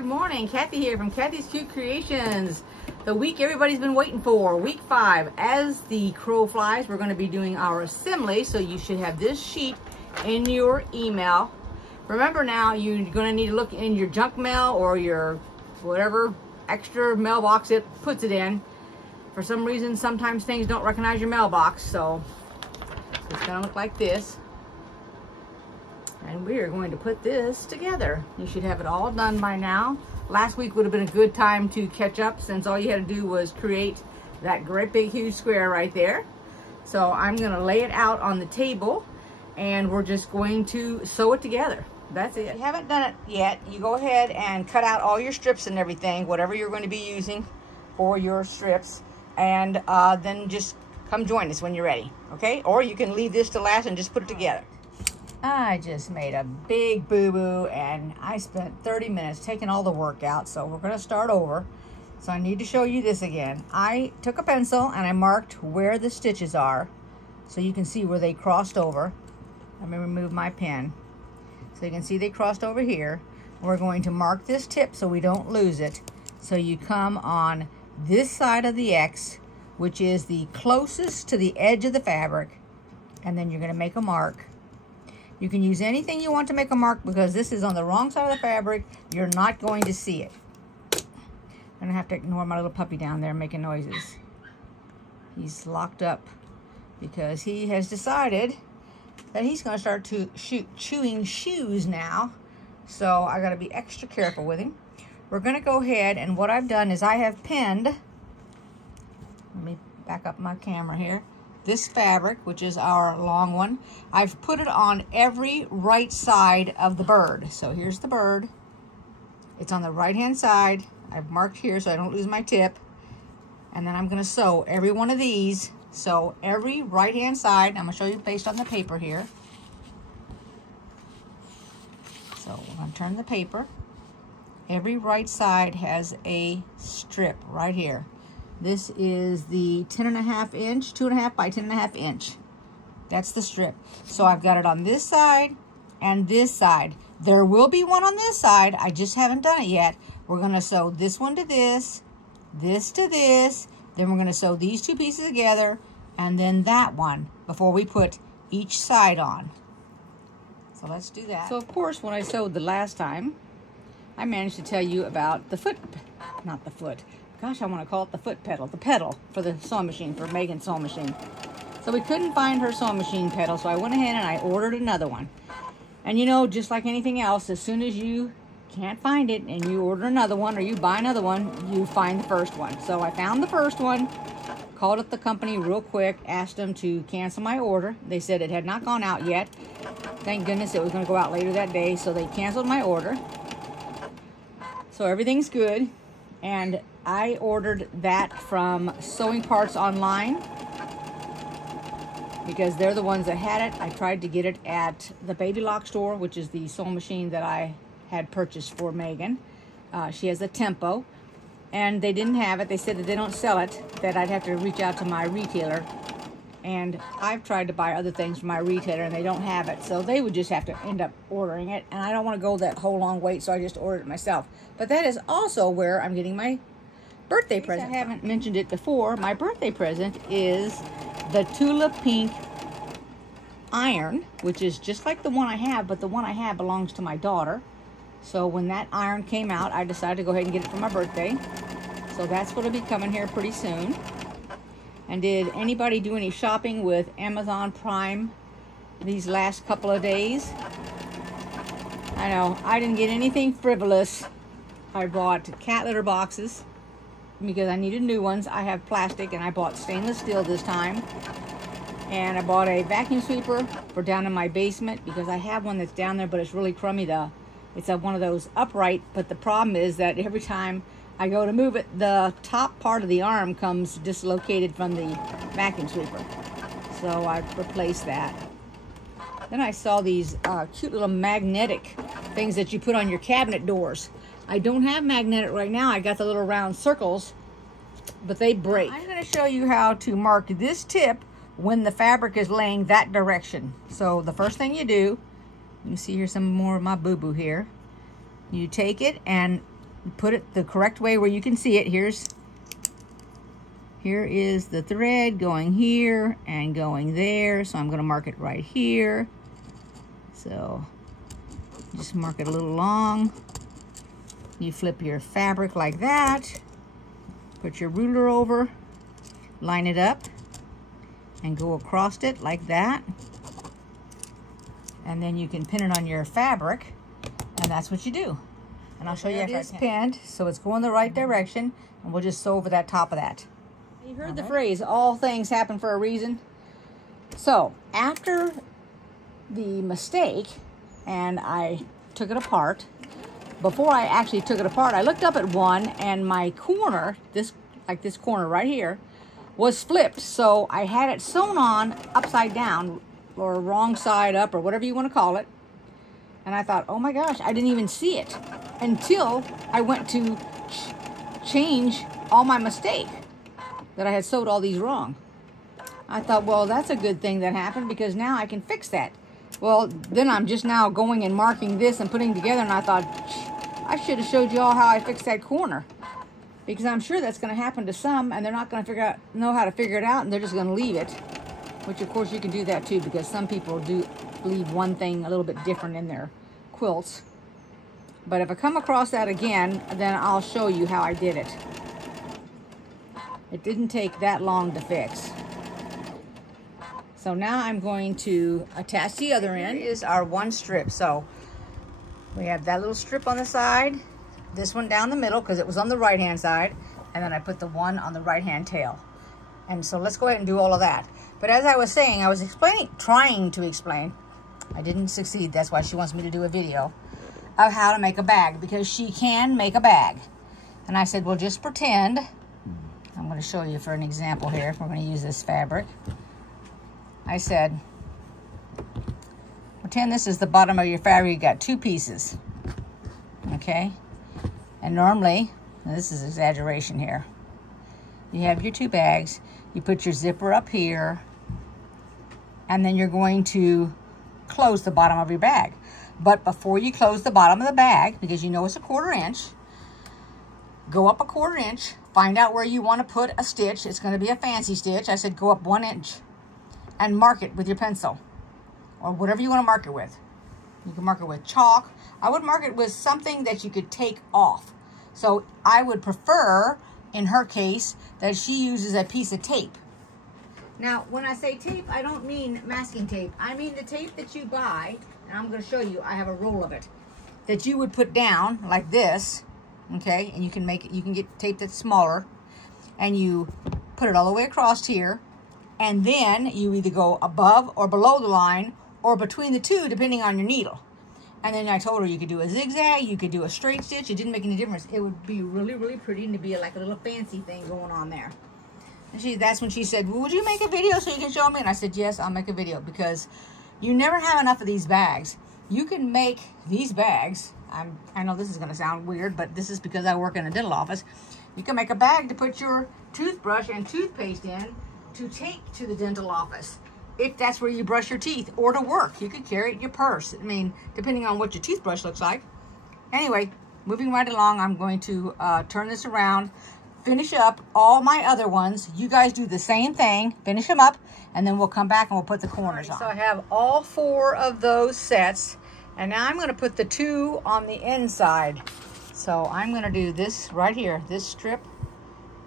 Good morning, Kathy here from KathysKuteKreations. The week everybody's been waiting for, week 5. As the crow flies, we're going to be doing our assembly, so you should have this sheet in your email. Remember now, you're going to need to look in your junk mail or your whatever extra mailbox it puts it in. For some reason, sometimes things don't recognize your mailbox, so it's going to look like this. And we are going to put this together. You should have it all done by now. Last week would have been a good time to catch up since all you had to do was create that great big huge square right there. So I'm going to lay it out on the table and we're just going to sew it together. That's it. If you haven't done it yet, you go ahead and cut out all your strips and everything, whatever you're going to be using for your strips, and then just come join us when you're ready, okay? Or you can leave this to last and just put it together. I just made a big boo-boo and I spent 30 minutes taking all the work out, so we're going to start over. So I need to show you this again. I took a pencil and I marked where the stitches are so you can see where they crossed over. Let me remove my pen. So you can see they crossed over here. We're going to mark this tip so we don't lose it. So you come on this side of the X, which is the closest to the edge of the fabric, and then you're going to make a mark. You can use anything you want to make a mark because this is on the wrong side of the fabric. You're not going to see it. I'm going to have to ignore my little puppy down there making noises. He's locked up because he has decided that he's going to start to chewing shoes now. So I got to be extra careful with him. We're going to go ahead, and what I've done is I have pinned, let me back up my camera here, this fabric, which is our long one. I've put it on every right side of the bird. So here's the bird. It's on the right hand side. I've marked here so I don't lose my tip. And then I'm going to sew every one of these. So every right hand side, I'm going to show you based on the paper here. So we're going to turn the paper. Every right side has a strip right here. This is the 10.5 inch, 2.5 by 10.5 inch. That's the strip. So I've got it on this side and this side. There will be one on this side. I just haven't done it yet. We're going to sew this one to this to this. Then we're going to sew these two pieces together and then that one before we put each side on. So let's do that. So of course, when I sewed the last time, I managed to tell you about the foot, not the foot. Gosh, I want to call it the foot pedal. The pedal for the sewing machine, for Megan's sewing machine. So we couldn't find her sewing machine pedal, so I went ahead and I ordered another one. And you know, just like anything else, as soon as you can't find it and you order another one or you buy another one, you find the first one. So I found the first one, called up the company real quick, asked them to cancel my order. They said it had not gone out yet. Thank goodness it was going to go out later that day, so they canceled my order. So everything's good. And I ordered that from Sewing Parts Online because they're the ones that had it. I tried to get it at the Baby Lock store, which is the sewing machine that I had purchased for Megan. She has a Tempo, and they didn't have it. They said that they don't sell it, that I'd have to reach out to my retailer. And I've tried to buy other things from my retailer, and they don't have it. So they would just have to end up ordering it. And I don't want to go that whole long wait, so I just ordered it myself. But that is also where I'm getting my birthday present. I haven't mentioned it before. My birthday present is the Tulip Pink iron, which is just like the one I have, but the one I have belongs to my daughter. So when that iron came out, I decided to go ahead and get it for my birthday. So that's going to be coming here pretty soon. And did anybody do any shopping with Amazon Prime these last couple of days? I know, I didn't get anything frivolous. I bought cat litter boxes because I needed new ones. I have plastic and I bought stainless steel this time. And I bought a vacuum sweeper for down in my basement because I have one that's down there, but it's really crummy. It's one of those upright, but the problem is that every time I go to move it, the top part of the arm comes dislocated from the vacuum sweeper. So I've replaced that. Then I saw these cute little magnetic things that you put on your cabinet doors. I don't have magnetic right now. I got the little round circles, but they break. I'm going to show you how to mark this tip when the fabric is laying that direction. So the first thing you do, you see here's some more of my boo-boo here. You take it and put it the correct way where you can see it. Here is the thread going here and going there. So I'm going to mark it right here. So just mark it a little long. You flip your fabric like that. Put your ruler over, line it up, and go across it like that. And then you can pin it on your fabric, and that's what you do. And I'll show you after it's pinned, so it's going the right direction, and we'll just sew over that top of that. You heard the phrase, all things happen for a reason. So after the mistake, and I took it apart, before I actually took it apart, I looked up at one, and my corner, this corner right here, was flipped. So I had it sewn on upside down, or wrong side up, or whatever you want to call it. And I thought, oh my gosh, I didn't even see it until I went to change all my mistake, that I had sewed all these wrong. I thought, well, that's a good thing that happened, because now I can fix that. Well, then I'm just now going and marking this and putting together, and I thought, I should have showed you all how I fixed that corner, because I'm sure that's going to happen to some, and they're not going to know how to figure it out, and they're just going to leave it, which of course you can do that too, because some people do leave one thing a little bit different in their quilts. But if I come across that again, then I'll show you how I did it. It didn't take that long to fix. So now I'm going to attach the other end. Here is our one strip. So we have that little strip on the side, this one down the middle because it was on the right hand side, and then I put the one on the right hand tail. And so let's go ahead and do all of that. But as I was saying, I was trying to explain. I didn't succeed. That's why she wants me to do a video of how to make a bag, because she can make a bag. And I said, well, just pretend. I'm going to show you for an example here. We're going to use this fabric. I said, pretend this is the bottom of your fabric. You got two pieces, okay? And normally, and this is exaggeration here, you have your two bags, you put your zipper up here, and then you're going to close the bottom of your bag. But before you close the bottom of the bag, because you know it's a 1/4 inch, go up a 1/4 inch, find out where you want to put a stitch. It's going to be a fancy stitch. I said go up 1 inch and mark it with your pencil, or whatever you want to mark it with. You can mark it with chalk. I would mark it with something that you could take off. So I would prefer, in her case, that she uses a piece of tape. Now, when I say tape, I don't mean masking tape. I mean the tape that you buy, and I'm going to show you, I have a roll of it, that you would put down like this, okay? And you can get tape that's smaller, and you put it all the way across here, and then you either go above or below the line, or between the two, depending on your needle. And then I told her you could do a zigzag, you could do a straight stitch. It didn't make any difference. It would be really, really pretty, and to be like a little fancy thing going on there. And that's when she said, well, would you make a video so you can show me? And I said, yes, I'll make a video, because you never have enough of these bags. You can make these bags. I know this is going to sound weird, but this is because I work in a dental office. You can make a bag to put your toothbrush and toothpaste in to take to the dental office, if that's where you brush your teeth, or to work. You could carry it in your purse. I mean, depending on what your toothbrush looks like. Anyway, moving right along, I'm going to turn this around, finish up all my other ones. You guys do the same thing, finish them up, and then we'll come back and we'll put the corners on. So I have all 4 of those sets, and now I'm going to put the 2 on the inside. So I'm going to do this right here, this strip,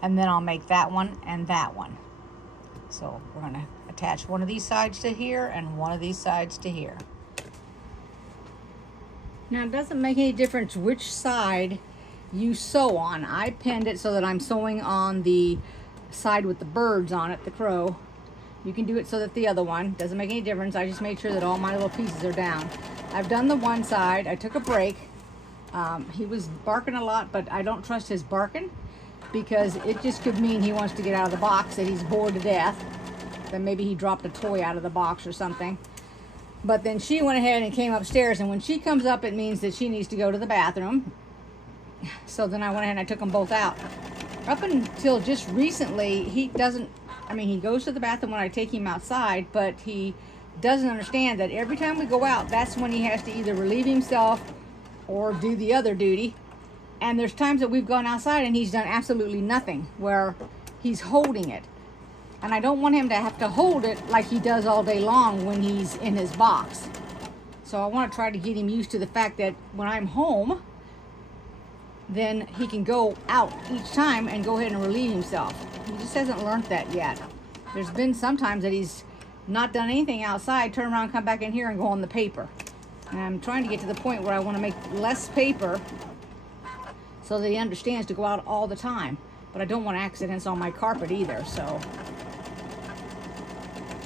and then I'll make that one and that one. So we're going to attach one of these sides to here and one of these sides to here. Now, it doesn't make any difference which side you sew on. I pinned it so that I'm sewing on the side with the birds on it, the crow. You can do it so that the other one doesn't make any difference. I just made sure that all my little pieces are down. I've done the one side. I took a break. He was barking a lot, but I don't trust his barking, because it just could mean he wants to get out of the box, that he's bored to death. Then maybe he dropped a toy out of the box or something. But then she went ahead and came upstairs, and when she comes up, it means that she needs to go to the bathroom. So then I went ahead and I took them both out. Up until just recently, he doesn't, I mean, he goes to the bathroom when I take him outside, but he doesn't understand that every time we go out, that's when he has to either relieve himself or do the other duty. And there's times that we've gone outside and he's done absolutely nothing, where he's holding it. And I don't want him to have to hold it like he does all day long when he's in his box. So I want to try to get him used to the fact that when I'm home, then he can go out each time and go ahead and relieve himself. He just hasn't learned that yet. There's been some times that he's not done anything outside, turn around, come back in here and go on the paper. And I'm trying to get to the point where I want to make less paper so that he understands to go out all the time. But I don't want accidents on my carpet either, so.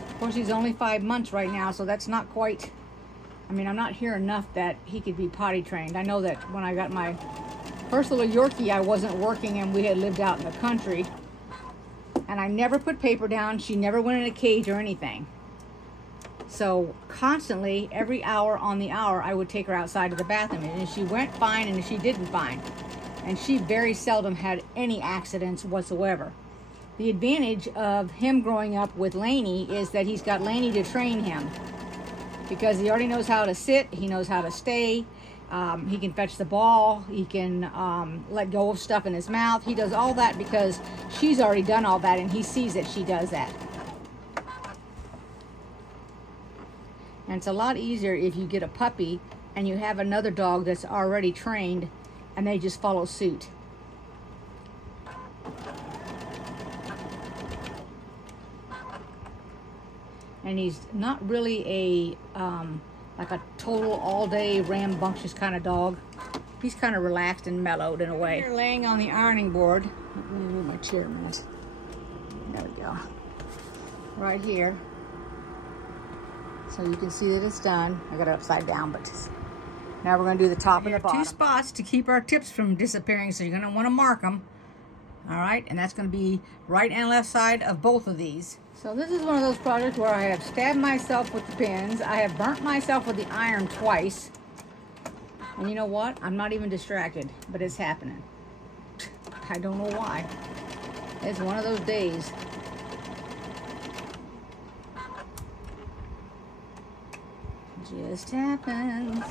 Of course, he's only 5 months right now, so that's not quite, I mean, I'm not here enough that he could be potty trained. I know that when I got my first little Yorkie, I wasn't working and we had lived out in the country. And I never put paper down. She never went in a cage or anything. So constantly, every hour on the hour, I would take her outside to the bathroom. And if she went, fine, and if she didn't, fine. And she very seldom had any accidents whatsoever. The advantage of him growing up with Lainey is that he's got Lainey to train him. Because he already knows how to sit, he knows how to stay. He can fetch the ball, he can let go of stuff in his mouth. He does all that because she's already done all that and he sees that she does that. And it's a lot easier if you get a puppy and you have another dog that's already trained and they just follow suit. And he's not really a like a total all-day rambunctious kind of dog. He's kind of relaxed and mellowed in a way. You're laying on the ironing board. Let me move my chair a minute. There we go. Right here. So you can see that it's done. I got it upside down, but now we're going to do the top and the bottom. 2 spots to keep our tips from disappearing, so you're going to want to mark them. All right, and that's going to be right and left side of both of these. So this is one of those projects where I have stabbed myself with the pins. I have burnt myself with the iron twice. And you know what? I'm not even distracted, but it's happening. I don't know why. It's one of those days. Just happens.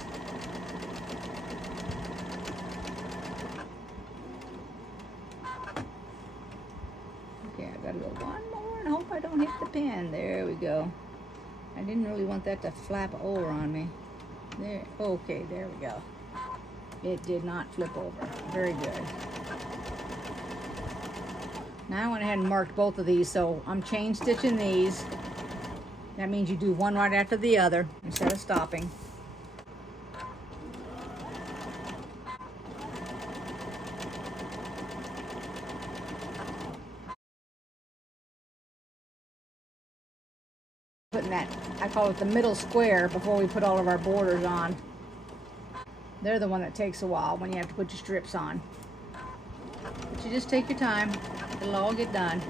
Okay, I gotta go one more and hope I don't hit the pin. There we go. I didn't really want that to flap over on me. There, okay, there we go. It did not flip over. Very good. Now I went ahead and marked both of these, so I'm chain stitching these. That means you do one right after the other instead of stopping. Putting that, I call it the middle square before we put all of our borders on. They're the one that takes a while when you have to put your strips on. But you just take your time. It'll all get done.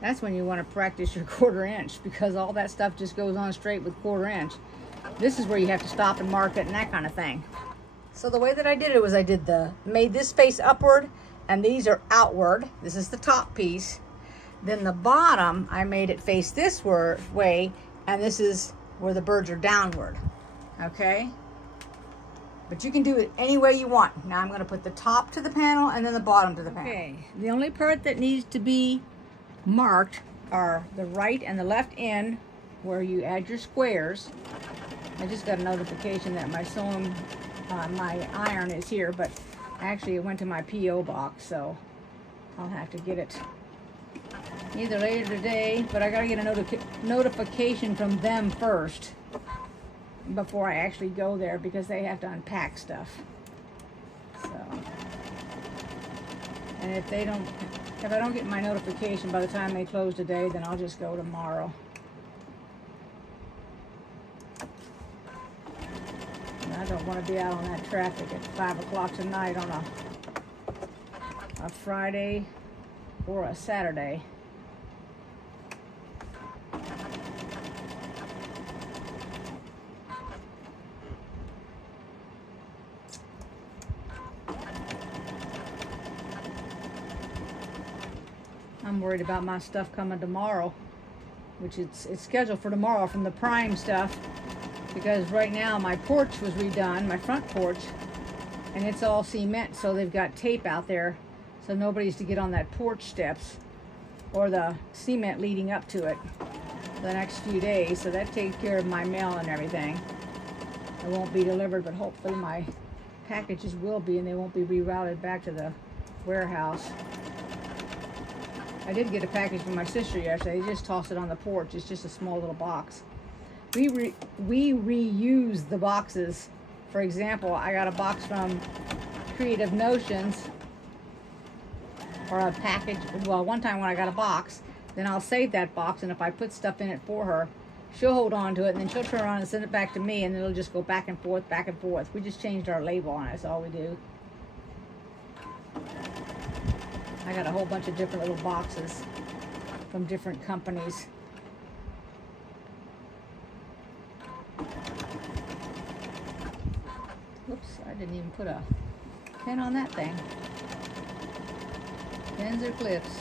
That's when you want to practice your 1/4 inch, because all that stuff just goes on straight with 1/4 inch. This is where you have to stop and mark it and that kind of thing. So the way that I did it was I made this face upward and these are outward. This is the top piece. Then the bottom, I made it face this way, and this is where the birds are downward. Okay? But you can do it any way you want. Now I'm going to put the top to the panel and then the bottom to the panel. Okay, the only part that needs to be marked are the right and the left end where you add your squares. I just got a notification that my my iron is here, but actually it went to my P.O. box, so I'll have to get it either later today, but I gotta get a notification from them first before I actually go there, because they have to unpack stuff. So, and if I don't get my notification by the time they close today, then I'll just go tomorrow. And I don't want to be out on that traffic at 5 o'clock tonight on a Friday or a Saturday. I'm worried about my stuff coming tomorrow, which it's scheduled for tomorrow from the Prime stuff, because right now my porch was redone, my front porch, and it's all cement, so they've got tape out there so nobody's to get on that porch steps or the cement leading up to it the next few days. So that takes care of my mail and everything. It won't be delivered, but hopefully my packages will be, and they won't be rerouted back to the warehouse. I did get a package from my sister yesterday. They just tossed it on the porch. It's just a small little box. We reuse the boxes. For example, I got a box from Creative Notions, or a package. Well, one time when I got a box, then I'll save that box, and if I put stuff in it for her, she'll hold on to it, and then she'll turn around and send it back to me, and it'll just go back and forth, back and forth. We just changed our label on it. That's all we do. I got a whole bunch of different little boxes from different companies. Whoops, I didn't even put a pin on that thing. Pins or clips?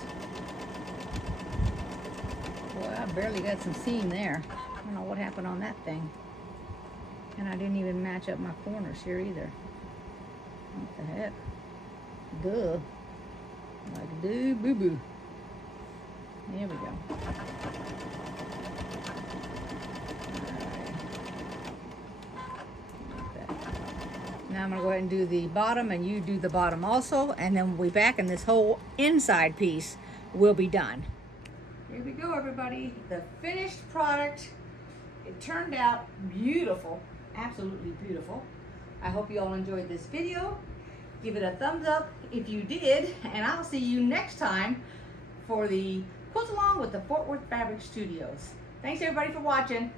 Boy, I barely got some seam there. I don't know what happened on that thing. And I didn't even match up my corners here either. What the heck? Duh. Like do boo boo. There we go. Now I'm going to go ahead and do the bottom, and you do the bottom also, and then we'll be back and this whole inside piece will be done. Here we go, everybody. The finished product. It turned out beautiful. Absolutely beautiful. I hope you all enjoyed this video. Give it a thumbs up if you did, and I'll see you next time for the Quilt Along with the Fort Worth Fabric Studios. Thanks everybody for watching.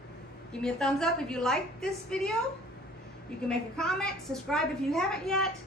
Give me a thumbs up if you liked this video. You can make a comment, subscribe if you haven't yet.